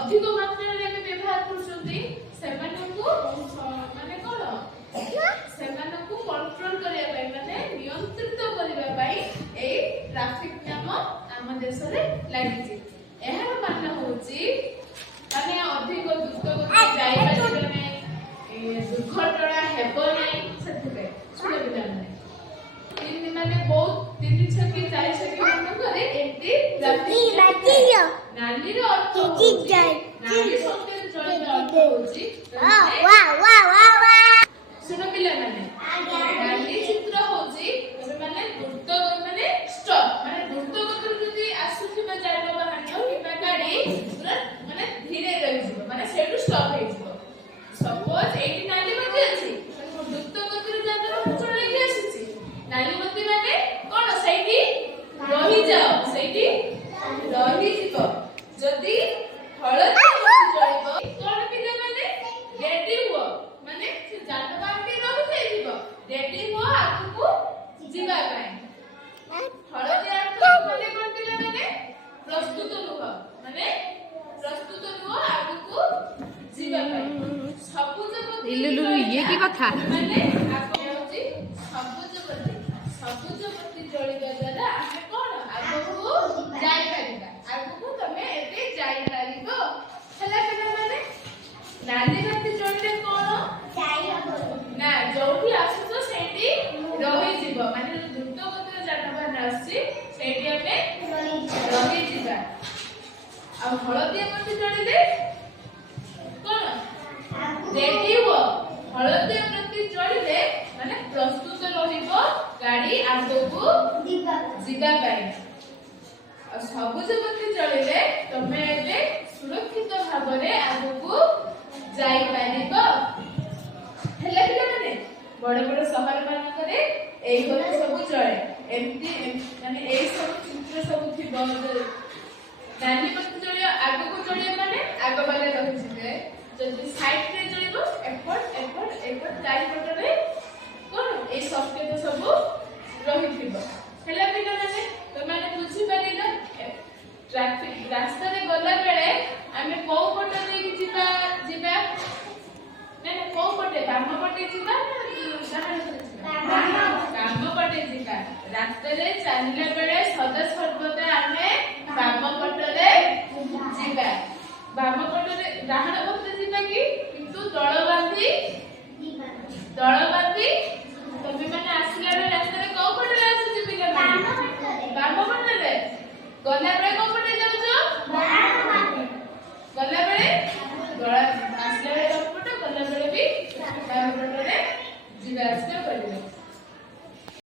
अधिक मात्रा व्यवहार कंट्रोल करने नियंत्रित करने ट्रैफिक नाम आम देश में लगी मान हूँ माने अधिक द्रुत गति दुर्घटना हेब ना शुण पिला माने बहुत 3 छकी 4 छकी मनकरे एंटी ट्रैफिक नाली रो अर्थ नाली शब्द जड़ित अर्थ होची शुण पिला माने नाली चित्र होची तबे माने द्रुत माने स्टॉप माने द्रुत गति जदी आसुथिबा जानवाहन किबा गाड़ी पूरा माने धीरे रहि जिवो माने सेटु स्टॉप हे जिवो सपोज एटी नाली मध्ये अछि द्रुत गति रे जानवाहन चलै के आसीछि नाली मध्ये माने कोन सेठी रहि जाओ सेठी रहि जिवो जदी हळदी जळिबो कोन पिला माने रेडी हुओ माने से जानवाहन के रहि जाइबो रेडी हुओ आगु जिबा पाए हळदी अर्थ माने कोन पिला माने प्रस्तुत रुह माने प्रस्तुत रुह आगु जिबा पाए सबुज बत्ती इल्लु ये की कथा माने आगु होची सबुज बत्ती जळिबा द्वारा आमे कोन आगु जाई परिबा आगु तमे एते जाई परिबो हला पिला माने नाली बत्ती जळिले कोन जाई हबो ना जोठी आसुतो सेठी रहि जिवो माने द्रुत गतिर जानवाहन आसी सेठी आमे रहि जिबा आ हळदी बत्ती जळिले कोन रेडी हो हळदी बत्ती जळिले माने प्रस्तुत रहिबो गाड़ी आगो जिबा पाई सबुज बत्ती जळिले तमे एबे सुरक्षित भाबरे आगो जाई पारिबो हेले पिला माने बड़ बड़ शहर मानकरे एई गति सब जळे एमती माने एई सब चित्र सब थिबो नाली बत्ती जळे आगो जळे माने आगो वाले रहि जिबे जदी साइड रे जळिबो एफर्ट चारि पटरे कोन ए संकेत सब रहि थिबो हेला पिला माने तो माने बुझी पारि ना ट्रैफिक रास्ता रे गला बेले आमे को पट दे कि जिबा ना को पटे बाम पटे जिबा ना डाहाण पटे जिबा बाम पटे जिबा रास्ता रे चलला बेले सदा